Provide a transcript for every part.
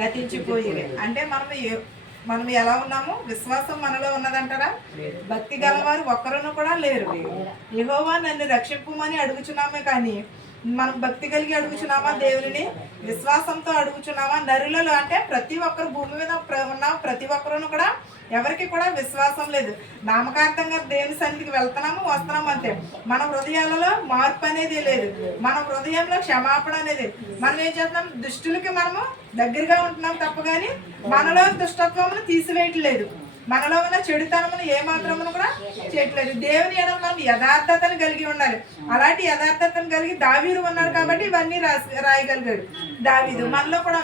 గతించిపోయి అంటే మనం ఎలా ఉన్నాము? విశ్వాసం మనలో ఉన్నదంటారా? భక్తి గలవారు ఒక్కరును కూడా లేరు. యెహోవా నన్ను రక్షింపుమని అడుగుచున్నామే కానీ మనం భక్తి కలిగి అడుగుచున్నామా? దేవుని విశ్వాసంతో అడుగుచున్నామా? నరులలో అంటే ప్రతి ఒక్కరు భూమి మీద ఉన్న ప్రతి ఒక్కరును కూడా ఎవరికి కూడా విశ్వాసం లేదు. నామకార్థంగా దేవుని సన్నిధికి వెళ్తున్నాము, వస్తున్నాము అంతే. మన హృదయాలలో మార్పు అనేది లేదు. మన హృదయంలో క్షమాపణ అనేది మనం ఏం చేస్తున్నాం? దుష్టులకి మనము దగ్గరగా ఉంటున్నాం తప్ప కానీ మనలో దుష్టత్వమును తీసివేయట్లేదు. మనలో ఉన్న చెడుతనమును ఏమాత్రమును కూడా చేయట్లేదు. దేవుని ఎడల మనం యథార్థతను కలిగి ఉండాలి. అలాంటి యథార్థతను కలిగి దావీదు ఉన్నాడు కాబట్టి ఇవన్నీ రాయగలిగాడు. దావీదు మనలో కూడా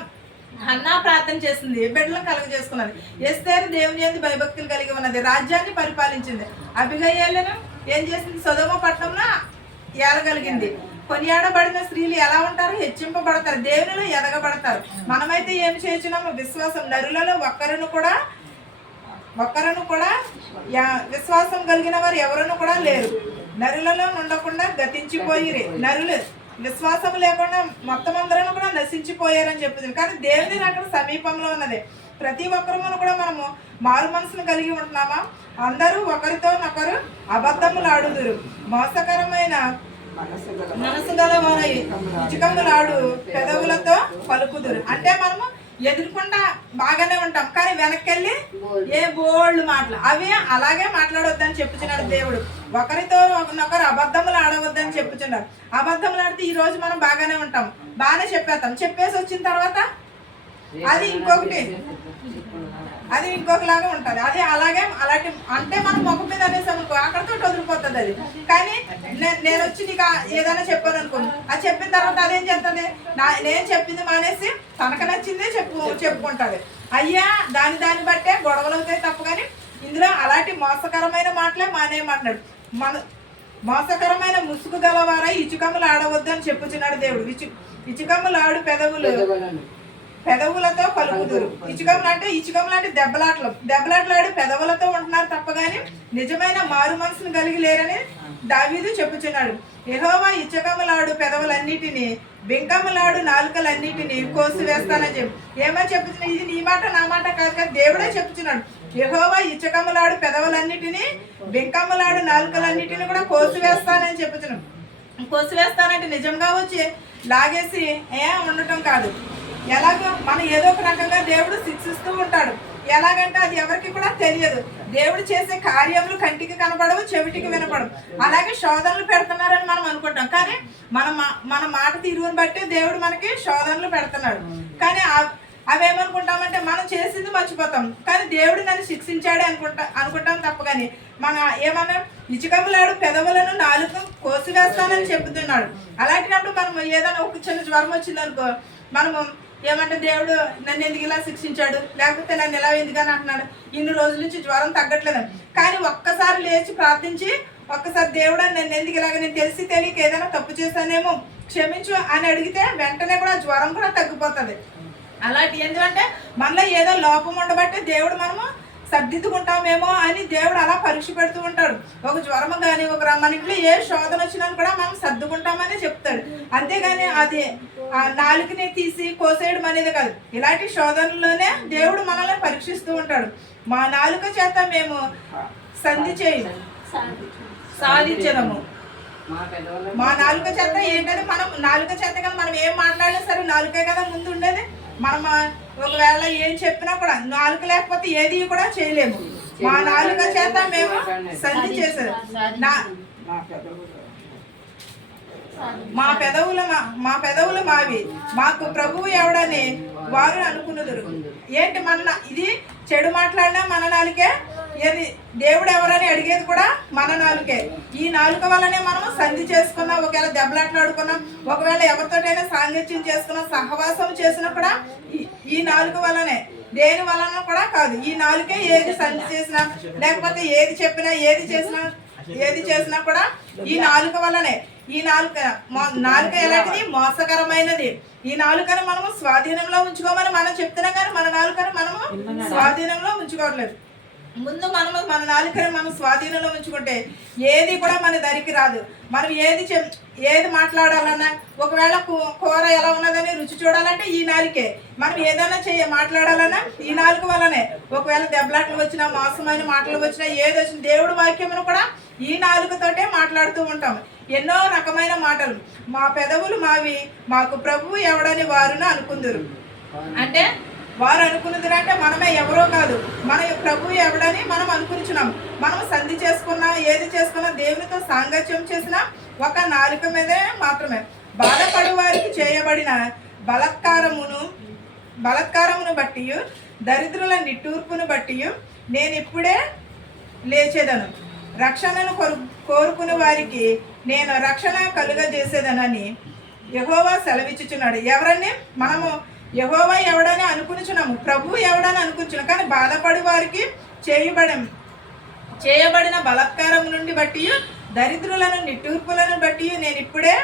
హన్నా ప్రార్థన చేసింది, బిడ్డలను కలుగజేసుకున్నది. ఎస్తేరు దేవుని యందు భయభక్తులు కలిగి ఉన్నది, రాజ్యాన్ని పరిపాలించింది. అబిగయీలను ఏం చేసింది? సొదొమ పట్టణంలో ఏలగలిగింది. కొనియాడబడిన స్త్రీలు ఎలా ఉంటారు? హెచ్చింపబడతారు, దేవునిలో ఎదగబడతారు. మనమైతే ఏమి చేస్తున్నాము? విశ్వాసం. నరులలో ఒక్కరును కూడా విశ్వాసం కలిగిన వారు ఎవరును కూడా లేరు. నరులలో ఉండకుండా గతించిపోయిరి. నరులు విశ్వాసం లేకుండా మొత్తం అందరూ కూడా నశించిపోయారని చెప్తుంది. కానీ దేవుని అక్కడ సమీపంలో ఉన్నది. ప్రతి ఒక్కరు కూడా మనము మారు మనసును కలిగి ఉంటున్నామా? అందరూ ఒకరితో ఒకరు అబద్ధములు ఆడుదురు, మోసకరమైన మనసు గలవారై ఇచుకములాడు పెదవులతో పలుకుదురు. అంటే మనము ఎదుర్కొంటా బాగానే ఉంటాం, కానీ వెనక్కి వెళ్ళి ఏ బోల్డ్ మాటలు అవి అలాగే మాట్లాడొద్దని చెప్పుచున్నాడు దేవుడు. ఒకరితో ఒకరు అబద్ధములు ఆడవద్దని చెప్పుచున్నారు. అబద్ధములు ఆడితే ఈ రోజు మనం బాగానే ఉంటాం, బాగానే చెప్పేసి వచ్చిన తర్వాత అది ఇంకొకలాగా ఉంటుంది. అది అలాంటి అంటే మనం మొక్క మీద అనేసాం అనుకో, అక్కడితో వదిలిపోతుంది అది. కానీ నేను వచ్చి నీకు ఏదైనా చెప్పాను అనుకో, అది చెప్పిన తర్వాత అదేం చేస్తుంది? నేను చెప్పింది మానేసి తనకు నచ్చిందే చెప్పుకుంటుంది. అయ్యా దాన్ని బట్టే గొడవలు అవుతాయి తప్ప. కానీ ఇందులో అలాంటి మోసకరమైన మాటలే మానేయమన్నాడు. మోసకరమైన ముసుగు గలవారై ఇచుకములు ఆడవద్దు అని చెప్పుచున్నాడు దేవుడు. ఇచుకములు ఆడు పెదవులతో పలుకుదురు. ఇచుకములు అంటే దెబ్బలాటలాడి పెదవులతో ఉంటున్నారు తప్ప కానీ నిజమైన మారు మనసును కలిగి లేరని దావీదు చెప్పుచున్నాడు. యెహోవా ఇచ్చకములాడు పెదవులన్నిటినీ, బింకములాడు నాలుకలన్నిటినీ కోసివేస్తానని చెప్పి ఏమని చెప్పుచున్నా? ఇది నీ మాట నా మాట కాదు కదా, దేవుడే చెప్పుచున్నాడు. యెహోవా ఇచ్చకములాడు పెదవులన్నిటినీ, బింకములాడు నాలుకలన్నిటినీ కూడా కోసివేస్తానని చెప్పుచున్నాడు. కోసివేస్తానంటే నిజంగా వచ్చి లాగేసి ఉండటం కాదు. ఎలాగో మనం ఏదో ఒక రకంగా దేవుడు శిక్షిస్తూ ఉంటాడు. ఎలాగంటే అది ఎవరికి కూడా తెలియదు. దేవుడు చేసే కార్యములు కంటికి కనపడవు, చెవిటికి వినపడవు. అలాగే శోధనలు పెడుతున్నారని మనం అనుకుంటాం, కానీ మన మాట తీరుని బట్టి దేవుడు మనకి శోధనలు పెడుతున్నాడు. కానీ అవేమనుకుంటామంటే మనం చేసింది మర్చిపోతాం, కానీ దేవుడు నన్ను శిక్షించాడే అనుకుంటాం తప్ప. కానీ మన ఏమన్నా ఇచుకములాడు పెదవులను నాలుగు కోసివేస్తానని చెబుతున్నాడు. అలాంటినప్పుడు మనం ఏదైనా ఒక చిన్న జ్వరం వచ్చిందనుకో, మనము ఏమంటే దేవుడు నన్ను ఎందుకు ఇలా శిక్షించాడు, లేకపోతే నన్ను ఎలా ఎందుకని అంటున్నాడు, ఇన్ని రోజుల నుంచి జ్వరం తగ్గట్లేదు. కానీ ఒక్కసారి లేచి ప్రార్థించి ఒక్కసారి దేవుడు నన్ను ఎందుకు ఇలాగ, నేను తెలియక ఏదైనా తప్పు చేశానేమో క్షమించు అని అడిగితే వెంటనే కూడా జ్వరం కూడా తగ్గిపోతుంది. అలాంటి ఎందుకంటే మనలో ఏదో లోపం ఉండబట్టి దేవుడు మనము సర్దిద్దుకుంటామేమో అని దేవుడు అలా పరీక్ష పెడుతూ ఉంటాడు. ఒక జ్వరం కానీ మన ఇంట్లో ఏ శోధన వచ్చినా కూడా మనం సర్దుకుంటామని చెప్తాడు. అంతేగాని అది నాలుకని తీసి కోసేయడం అనేది కాదు. ఇలాంటి శోధనలోనే దేవుడు మనల్ని పరీక్షిస్తూ ఉంటాడు. మా నాలుక చేత మేము సంధి సాధించదము. మా నాలుక చేత ఏంటంటే మనం నాలుక చేత కదా మనం ఏం మాట్లాడినా సరే నాలుకే కదా ముందు ఉండేది. మనం ఒకవేళ ఏం చెప్పినా కూడా నాలుక లేకపోతే ఏది కూడా చేయలేము. మా నాలుక చేత మేము సంధి చేసేది. మా పెదవులు మావి, మాకు ప్రభువు ఎవడని వారు అనుకున్నదురు. ఏంటి మన ఇది చెడు మాట్లాడినా మన నాలుకే, ఏది దేవుడు ఎవరని అడిగేది కూడా మన నాలుకే. ఈ నాలుక వల్లనే మనము సంధి చేసుకున్నాం, ఒకవేళ దెబ్బలాట్లు ఆడుకున్నాం, ఒకవేళ ఎవరితోటైనా సాంగత్యం చేసుకున్నాం, సహవాసం చేసినా కూడా ఈ నాలుక వల్లనే, దేని వలన కూడా కాదు. ఈ నాలుకే ఏది సంధి చేసినా, లేకపోతే ఏది చెప్పినా, ఏది చేసినా కూడా ఈ నాలుక వల్లనే. ఈ నాలుక ఎలాంటిది? మోసకరమైనది. ఈ నాలుకను మనము స్వాధీనంలో ఉంచుకోమని మనం చెప్తున్నాం, కానీ మన నాలుకను మనము స్వాధీనంలో ఉంచుకోవట్లేదు. ముందు మనము మన నాలుకని మనం స్వాధీనంలో ఉంచుకుంటే ఏది కూడా మన దరికి రాదు. మనం ఏది మాట్లాడాలన్నా, ఒకవేళ కూర ఎలా ఉన్నదని రుచి చూడాలంటే ఈ నాలుకే. మనం ఏదైనా మాట్లాడాలన్నా ఈ నాలుగు వల్లనే. ఒకవేళ దెబ్బలాట్లు వచ్చినా, మోసమైన మాటలు వచ్చినా, ఏది వచ్చినా దేవుడు వాక్యమును కూడా ఈ నాలుగుతోటే మాట్లాడుతూ ఉంటాం. ఎన్నో రకమైన మాటలు. మా పెదవులు మావి, మాకు ప్రభువు ఎవడని వారును అనుకుందురు. అంటే వారు అనుకున్నది మనమే ఎవరో కాదు, మన ప్రభు ఎవడని మనం అనుకుంటున్నాం. మనం సంధి చేసుకున్నా, ఏది చేసుకున్నా, దేవునితో సాంగత్యం చేసినా ఒక నాలుక మీదే మాత్రమే. బాధపడు వారికి చేయబడిన బలత్కారమును బట్టి, దరిద్రుల నిట్టూర్పును బట్టి నేను ఇప్పుడే లేచేదను. రక్షణను కోరుకునే వారికి నేను రక్షణ కలుగజేసేదనని యెహోవా సెలవిచ్చుచున్నాడు. ఎవరని? మనము యెహోవా ఎవడని అనుకునిచున్నాము, ప్రభువు ఎవడని అనుకుంటున్నాం. కానీ బాధపడి వారికి చేయబడిన బలత్కారం నుండి బట్టి, దరిద్రులను నిట్టూర్పులను బట్టి నేను ఇప్పుడే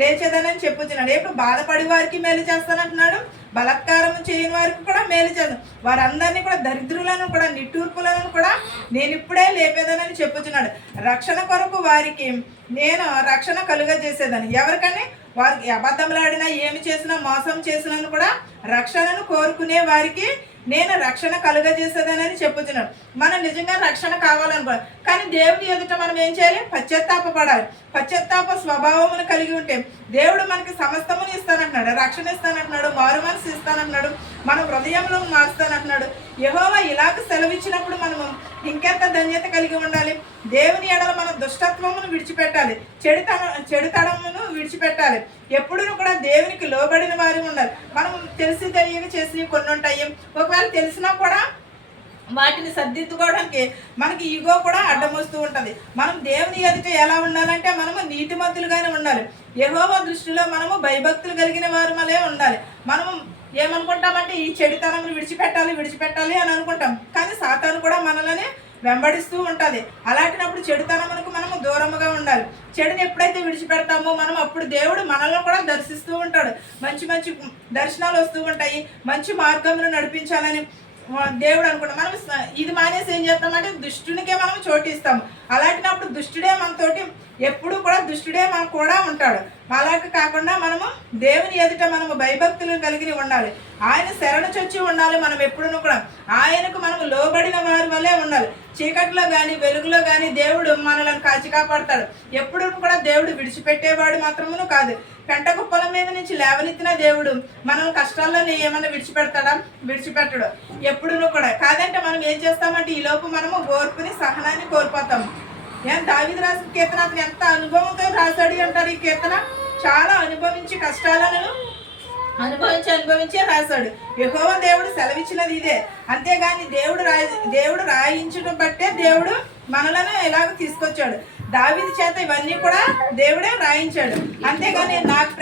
లేచేదనని చెప్పుచున్నాడు. ఎప్పుడు బాధపడి వారికి మేలు చేస్తానంటున్నాడు, బలత్కారం చేయని వారికి కూడా మేలు చేస్తాను. వారందరినీ కూడా, దరిద్రులను కూడా, నిట్టూర్పులను కూడా నేను ఇప్పుడే లేపేదనని చెప్పుచున్నాడు. రక్షణ కొరకు వారికి నేను రక్షణ కలుగజేసేదని. ఎవరికని? వారికి అబద్ధములాడినా, ఏమి చేసినా, మోసం చేసినాను కూడా రక్షణను కోరుకునే వారికి నేను రక్షణ కలుగజేసేదనని చెప్పుతున్నాడు. మనం నిజంగా రక్షణ కావాలనుకో, కానీ దేవుని ఎదుట మనం ఏం చేయాలి? పశ్చాత్తాపడాలి. పశ్చాత్తాప స్వభావమును కలిగి ఉంటే దేవుడు మనకి సమస్తమును ఇస్తానంటున్నాడు, రక్షణ ఇస్తానంటున్నాడు, మారు మనసు ఇస్తానంటున్నాడు, మన హృదయంలో మారుస్తానంటున్నాడు. యెహోవా ఇలాగ సెలవిచ్చినప్పుడు మనము ఇంకెంత ధన్యత కలిగి ఉండాలి. దేవుని ఎడల మన దుష్టత్వమును విడిచిపెట్టాలి, చెడుతనమును విడిచిపెట్టాలి. ఎప్పుడూ కూడా దేవునికి లోబడిన వారు ఉండాలి. మనం తెలిసి తెలియక చేసి కొన్ని ఉంటాయి. ఒకవేళ తెలిసినా కూడా వాటిని సర్దిద్దుకోవడానికి మనకి ఈగో కూడా అడ్డం వస్తూ ఉంటుంది. మనం దేవుని ఎదుట ఎలా ఉండాలంటే మనము నీతిమంతులుగానే ఉండాలి. యెహోవా దృష్టిలో మనము భయభక్తులు కలిగిన వారు మళ్ళీ ఉండాలి. మనము ఏమనుకుంటామంటే ఈ చెడుతనమును విడిచిపెట్టాలి అని అనుకుంటాం. కానీ సాతాను కూడా మనల్ని వెంబడిస్తూ ఉంటుంది. అలాంటినప్పుడు చెడుతనమునకు మనము దూరముగా ఉండాలి. చెడుని ఎప్పుడైతే విడిచిపెడతామో మనం అప్పుడు దేవుడు మనల్ని కూడా దర్శిస్తూ ఉంటాడు. మంచి మంచి దర్శనాలు వస్తూ ఉంటాయి. మంచి మార్గంలో నడిపించాలని దేవుడు అనుకుంటాం. మనం ఇది మానేసి ఏం చేస్తామంటే దుష్టునికే మనం చోటిస్తాము. అలాంటినప్పుడు దుష్టుడే మనతోటి ఎప్పుడు కూడా దుష్టుడే మనకు కూడా ఉంటాడు. అలాగే కాకుండా మనము దేవుని ఎదుట మనము భయభక్తులు కలిగి ఉండాలి. ఆయన శరణు చొచ్చి ఉండాలి. మనం ఎప్పుడూ కూడా ఆయనకు మనము లోబడిన వారి వల్లే ఉండాలి. చీకట్లో కానీ వెలుగులో కానీ దేవుడు మనల్ని కాచి కాపాడతాడు. ఎప్పుడు కూడా దేవుడు విడిచిపెట్టేవాడు మాత్రమును కాదు. పెంట కుప్పల మీద నుంచి లేవనెత్తిన దేవుడు మనం కష్టాల్లోనే ఏమన్నా విడిచిపెడతాడా? విడిచిపెట్టడు ఎప్పుడూ కూడా. కాదంటే మనం ఏం చేస్తామంటే ఈ లోపు మనము ఓర్పుని, సహనాన్ని కోల్పోతాము. దావీదు రాసిన కీర్తన అతను ఎంత అనుభవంతో రాశాడు అంటారు. ఈ కీర్తన చాలా అనుభవించి కష్టాలను అనుభవించే రాశాడు. యెహోవా దేవుడు సెలవిచ్చినది ఇదే. అంతేగాని దేవుడు రాయించడం బట్టే దేవుడు మనలను ఎలాగో తీసుకొచ్చాడు. దావీదు చేత ఇవన్నీ కూడా దేవుడే రాయించాడు. అంతేగాని నాకు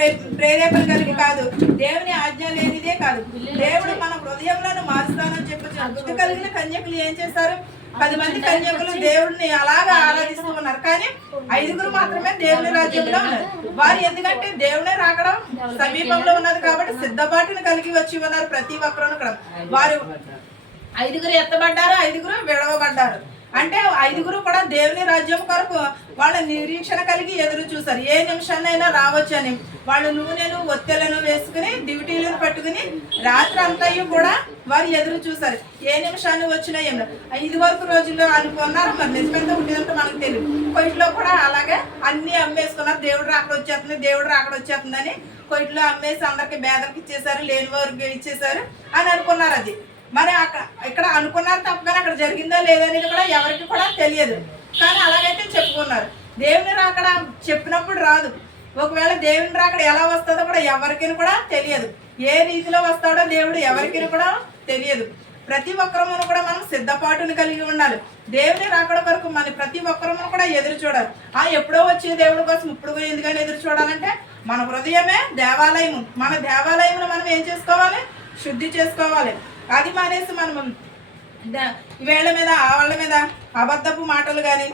ప్రేరేపణ కలిగి కాదు, దేవుని ఆజ్ఞ లేనిదే కాదు. దేవుడు మన హృదయంలో మారుస్తానని చెప్పొచ్చాడు. బుద్ధి కలిగిన కన్యకులు ఏం చేస్తారు? 10 మంది కన్యకులు దేవుడిని అలాగా ఆరాధిస్తూ ఉన్నారు. కానీ 5గురు మాత్రమే దేవుని రాజ్యంలో ఉన్నారు. వారు ఎందుకంటే దేవుడే రాకడం సమీపంలో ఉన్నది కాబట్టి సిద్ధపాటును కలిగి వచ్చి ఉన్నారు. ప్రతి ఒక్కరు కూడా వారు 5గురు ఎత్తబడ్డారు, 5గురు విడవబడ్డారు. అంటే 5గురు కూడా దేవుని రాజ్యం కొరకు వాళ్ళ నిరీక్షణ కలిగి ఎదురు చూశారు. ఏ నిమిషాన్నైనా రావచ్చని వాళ్ళు నూనెను, ఒత్తెలను వేసుకుని, దివిటీలను పట్టుకుని రాత్రి అంతా కూడా వారు ఎదురు చూశారు. ఏ నిమిషాన్ని వచ్చినా ఏమో. 5 వరకు రోజుల్లో అనుకున్నారు. మరి నిజంగా ఉండేదంటే మనకు తెలియదు. కొయిట్లో కూడా అలాగే అన్ని అమ్మేసుకున్నారు. దేవుడు రాకడ వచ్చేస్తుందని కొయిట్లో అమ్మేసి అందరికి పేదలకు ఇచ్చేసారు, లేని వారికి ఇచ్చేసారు అని అనుకున్నారు. అది మరి ఇక్కడ అనుకున్నారు తప్పగానే అక్కడ జరిగిందో లేదనేది కూడా ఎవరికి కూడా తెలియదు. కానీ అలాగైతే చెప్పుకున్నారు. దేవుని రాకడ చెప్పినప్పుడు రాదు. ఒకవేళ దేవుని రాకడ ఎలా వస్తుందో కూడా ఎవరికి కూడా తెలియదు. ఏ రీతిలో వస్తాడో దేవుడు ఎవరికి కూడా తెలియదు. ప్రతి ఒక్కరమును కూడా మనం సిద్ధపాటును కలిగి ఉండాలి. దేవుని రాకడ కొరకు మన ప్రతి ఒక్కరమును కూడా ఎదురు చూడాలి. ఎప్పుడో వచ్చే దేవుడి కోసం ఇప్పుడు ఎందుకని ఎదురు చూడాలంటే మన హృదయమే దేవాలయము. మన దేవాలయంలో మనం ఏం చేసుకోవాలి? శుద్ధి చేసుకోవాలి. అది మానేసి మనము వీళ్ళ మీద వాళ్ళ మీద అబద్ధపు మాటలు కానీ,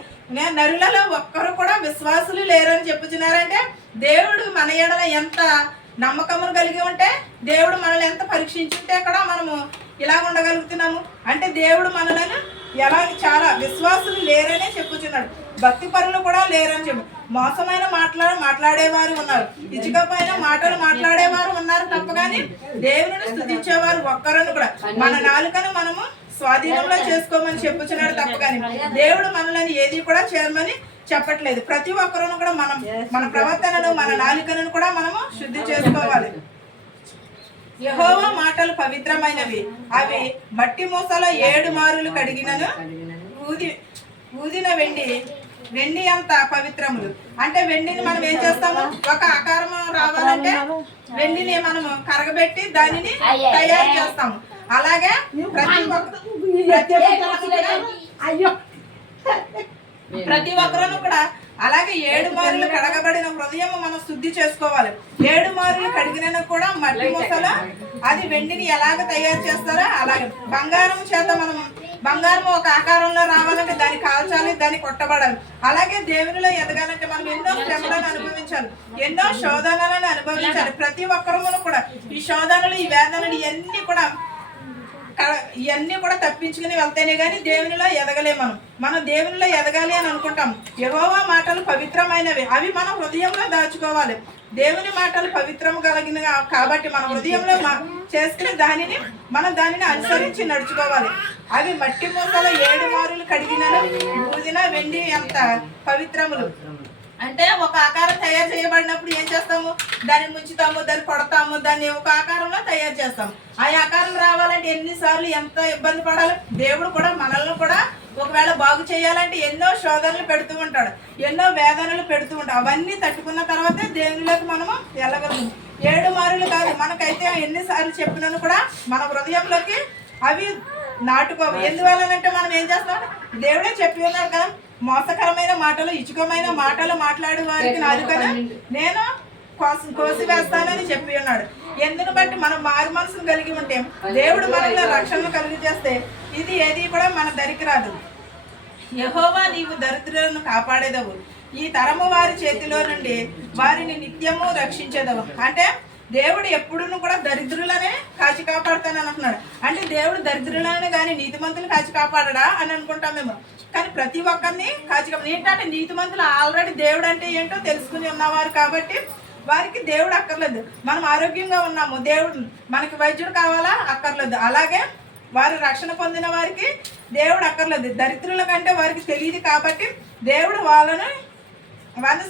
నరులలో ఒక్కరు కూడా విశ్వాసులు లేరని చెప్పుచున్నారంటే దేవుడు మన ఎడల ఎంత నమ్మకమును కలిగి ఉంటే, దేవుడు మనల్ని ఎంత పరీక్షించుంటే కూడా మనము ఇలా ఉండగలుగుతున్నాము. అంటే దేవుడు మనలను ఎలా చాలా విశ్వాసులు లేరనే చెప్పుచున్నాడు. భక్తి పరులు కూడా లేరని చెప్పు. మోసమైన మాట్లాడేవారు ఉన్నారు, ఇసుక పైన మాటలు మాట్లాడేవారు ఉన్నారు తప్ప కానీ దేవుని స్తుతించేవారు ఒక్కరని కూడా. మన నాలుకను మనము స్వాధీనంలో చేసుకోమని చెప్పుచున్నాడు తప్ప కానీ దేవుడు మనల్ని ఏది కూడా చేయమని చెప్పట్లేదు. ప్రతి ఒక్కరూ కూడా మన ప్రవర్తనను మన నాలుకను కూడా మనము శుద్ధి చేసుకోవాలి. యెహోవా మాటలు పవిత్రమైనవి, అవి మట్టి మూసలో 7 మారులు కడిగినను ఊదిన వెండి అంత పవిత్రములు. అంటే వెండిని మనం ఏం చేస్తాము, ఒక ఆకారం రావాలంటే వెండిని మనము కరగబెట్టి దానిని తయారు చేస్తాము. అలాగే ప్రతి ఒక్కరూ కూడా అలాగే 7 మారులు కడగబడిన హృదయం మనం శుద్ధి చేసుకోవాలి. 7 మారులు కడిగిన కూడా మట్టి మూసలో అది వెండిని ఎలాగ తయారు చేస్తారో అలాగే బంగారం చేత బంగారం ఒక ఆకారంలో రావాలంటే దాన్ని కాల్చాలి, దాన్ని కొట్టబడాలి. అలాగే దేవునిలో ఎదగాలంటే మనం ఎన్నో శ్రమలను అనుభవించాలి, ఎన్నో శోధనలను అనుభవించాలి. ప్రతి ఒక్కరూ కూడా ఈ శోధనలు, ఈ వేదనలు ఇవన్నీ కూడా తప్పించుకుని వెళ్తేనే కానీ దేవునిలో ఎదగలేము. మనం దేవునిలో ఎదగాలి అని అనుకుంటాం. యెహోవా మాటలు పవిత్రమైనవి, అవి మన హృదయంలో దాచుకోవాలి. దేవుని మాటలు పవిత్రం కలిగిన కాబట్టి మన హృదయంలో చేసుకుని దానిని అనుసరించి నడుచుకోవాలి. అవి మట్టి మూసలో 7 మారులు కడిగిన ఊదిన వెండి అంత పవిత్రములు. అంటే ఒక ఆకారం తయారు చేయబడినప్పుడు ఏం చేస్తాము, దాన్ని ముంచుతాము, దాన్ని కొడతాము, దాన్ని ఒక ఆకారంలో తయారు చేస్తాము. ఆ ఆకారం రావాలంటే ఎన్నిసార్లు ఎంత ఇబ్బంది పడాలి. దేవుడు కూడా మనల్ని కూడా ఒకవేళ బాగు చేయాలంటే ఎన్నో శోధనలు పెడుతూ ఉంటాడు, ఎన్నో వేదనలు పెడుతూ ఉంటాడు. అవన్నీ తట్టుకున్న తర్వాతే దేవునిలోకి మనము వెళ్ళగలము. 7 మారులు కాదు, మనకైతే ఎన్నిసార్లు చెప్పినను కూడా మన హృదయంలోకి అవి నాటుకోవు. ఎందువల్లనంటే మనం ఏం చేస్తాం, దేవుడే చెప్పి ఉన్నాడు కదా, మోసకరమైన మాటలు, ఇచుకమైన మాటలు మాట్లాడే వారికి నాలుకను నేను కోసి వేస్తానని చెప్పి ఉన్నాడు. ఎందును బట్టి మనం మారు మనసును కలిగి ఉంటే దేవుడు మనలో రక్షణను కలిగి చేస్తే ఇది ఏది కూడా మన దరికి రాదు. యెహోవా నీవు దరిద్రులను కాపాడేదవు, ఈ తరము వారి చేతిలో నుండి వారిని నిత్యము రక్షించేదవు. అంటే దేవుడు ఎప్పుడును కూడా దరిద్రులనే కాచి కాపాడుతానని అంటున్నాడు. అంటే దేవుడు దరిద్రులను కానీ నీతిమంతులు కాచి కాపాడడా అని అనుకుంటాం మేము. కానీ ప్రతి ఒక్కరిని కాచి ఏంటంటే నీతిమంతులు ఆల్రెడీ దేవుడు అంటే ఏంటో తెలుసుకుని ఉన్నవారు కాబట్టి వారికి దేవుడు అక్కర్లేదు. మనం ఆరోగ్యంగా ఉన్నాము, దేవుడు మనకి వైద్యుడు కావాలా అక్కర్లేదు. అలాగే వారు రక్షణ పొందిన వారికి దేవుడు అక్కర్లేదు. దరిద్రుల కంటే వారికి తెలియదు కాబట్టి దేవుడు వాళ్ళని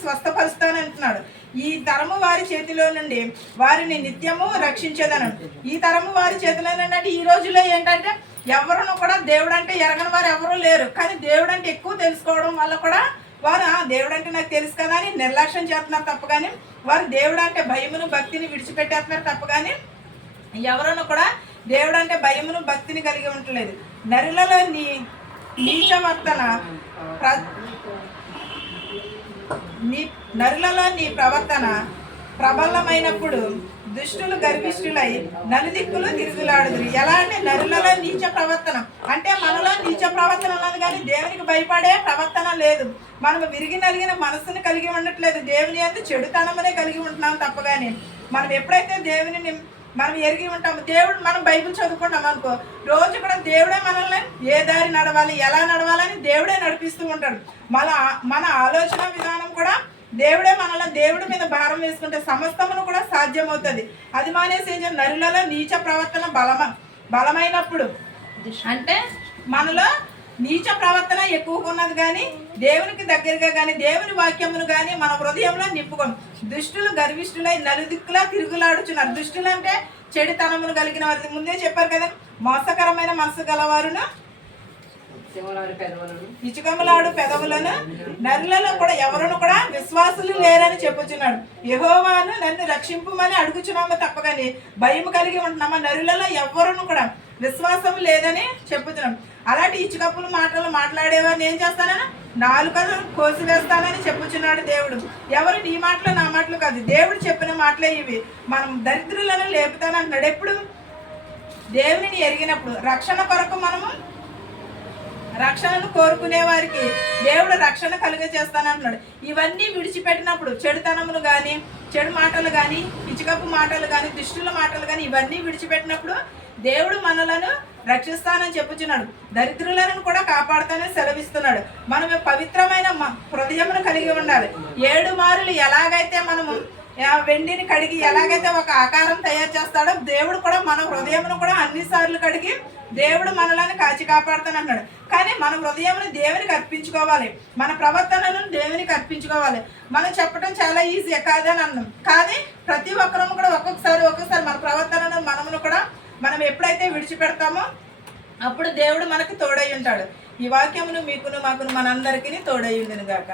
స్వస్థపరుస్తానంటున్నాడు. ఈ తరము వారి చేతిలో నుండి వారిని నిత్యము రక్షించేదను. ఈ తరము వారి చేతిలో నుండి అంటే ఈ రోజుల్లో ఏంటంటే ఎవరును కూడా దేవుడు అంటే ఎరగని వారు ఎవరూ లేరు. కానీ దేవుడు అంటే ఎక్కువ తెలుసుకోవడం వల్ల కూడా వారు దేవుడు అంటే నాకు తెలుసు కదా అని నిర్లక్ష్యం చేస్తున్నారు తప్ప కానీ వారు దేవుడు అంటే భయమును భక్తిని విడిచిపెట్టేస్తున్నారు తప్ప కానీ ఎవరును కూడా దేవుడు అంటే భయమును భక్తిని కలిగి ఉండలేదు. నరులలో నరులలో నీ ప్రవర్తన ప్రబలమైనప్పుడు దుష్టులు గర్విష్ఠులై నలుదిక్కులు తిరుగులాడుదురు. ఎలా అంటే నరులలో నీచ ప్రవర్తన అంటే మనలో నీచ ప్రవర్తన ఉన్నది కానీ దేవునికి భయపడే ప్రవర్తన లేదు. మనం విరిగి నలిగిన మనసుని కలిగి ఉండట్లేదు, దేవుని యందు చెడుతనమనే కలిగి ఉంటున్నాం తప్ప కానీ మనం ఎప్పుడైతే దేవుని మనం ఎరిగి ఉంటాము, దేవుడు మనం బైబిల్ చదువుకుంటాం అనుకో, రోజు కూడా దేవుడే మనల్ని ఏ దారి నడవాలి, ఎలా నడవాలని దేవుడే నడిపిస్తూ ఉంటాడు. మన ఆలోచన విధానం కూడా దేవుడే మనల్ని దేవుడి మీద భారం వేసుకుంటే సమస్తమును కూడా సాధ్యమవుతుంది. అది మానేసి నరులలో నీచ ప్రవర్తన బలమైనప్పుడు అంటే మనలో నీచ ప్రవర్తన ఎక్కువగా ఉన్నది కానీ దేవునికి దగ్గరగా కానీ దేవుని వాక్యమును కానీ మన హృదయంలో నింపుకోం. దుష్టులు గర్విష్ఠులై నలుదిక్కులా తిరుగులాడుచున్నారు. దుష్టులు అంటే చెడుతనమును కలిగిన వారి ముందే చెప్పారు కదా, మోసకరమైన మనసు గలవారును ఇచుకములాడు పెదవులను నరులలో కూడా ఎవరును కూడా విశ్వాసులు లేరని చెప్పుచున్నాడు. యెహోవాను నన్ను రక్షింపుమని అడుగుచున్నాము తప్ప కానీ భయం కలిగి ఉంటున్నామా, నరులలో ఎవరును కూడా విశ్వాసం లేదని చెప్పుతున్నాం. అలాంటి ఇచ్చుకప్పులు మాటలు మాట్లాడేవారిని ఏం చేస్తానని నాలుకను కోసివేస్తానని చెప్పుచున్నాడు దేవుడు. ఎవరు నీ మాటలు నా మాటలు కాదు, దేవుడు చెప్పిన మాటలే ఇవి. మనం దరిద్రులను లేపుతానంటున్నాడు. ఎప్పుడు దేవుని ఎరిగినప్పుడు రక్షణ కొరకు మనము రక్షణను కోరుకునే వారికి దేవుడు రక్షణ కలుగజేస్తానంటున్నాడు. ఇవన్నీ విడిచిపెట్టినప్పుడు చెడుతనములు కానీ చెడు మాటలు కానీ ఇచుకప్పు మాటలు కానీ దుష్టుల మాటలు కానీ ఇవన్నీ విడిచిపెట్టినప్పుడు దేవుడు మనలను రక్షిస్తానని చెప్పుచున్నాడు. దరిద్రులను కూడా కాపాడుతానని సెలవిస్తున్నాడు. మనం పవిత్రమైన హృదయమును కలిగి ఉండాలి. 7 మారులు ఎలాగైతే మనము వెండిని కడిగి ఎలాగైతే ఒక ఆకారం తయారు చేస్తాడో, దేవుడు కూడా మన హృదయమును కూడా అన్నిసార్లు కడిగి దేవుడు మనలను కాచి కాపాడుతానన్నాడు. కానీ మన హృదయమును దేవునికి అర్పించుకోవాలి, మన ప్రవర్తనను దేవునికి అర్పించుకోవాలి. మనం చెప్పడం చాలా ఈజీ కాదని అన్నాం, కానీ ప్రతి ఒక్కరము కూడా ఒక్కొక్కసారి మన ప్రవర్తనను మనమును కూడా మనం ఎప్పుడైతే విడిచిపెడతామో అప్పుడు దేవుడు మనకు తోడై ఉంటాడు. ఈ వాక్యమును మీకును మాకును మనందరికీ తోడై ఉండును గాక.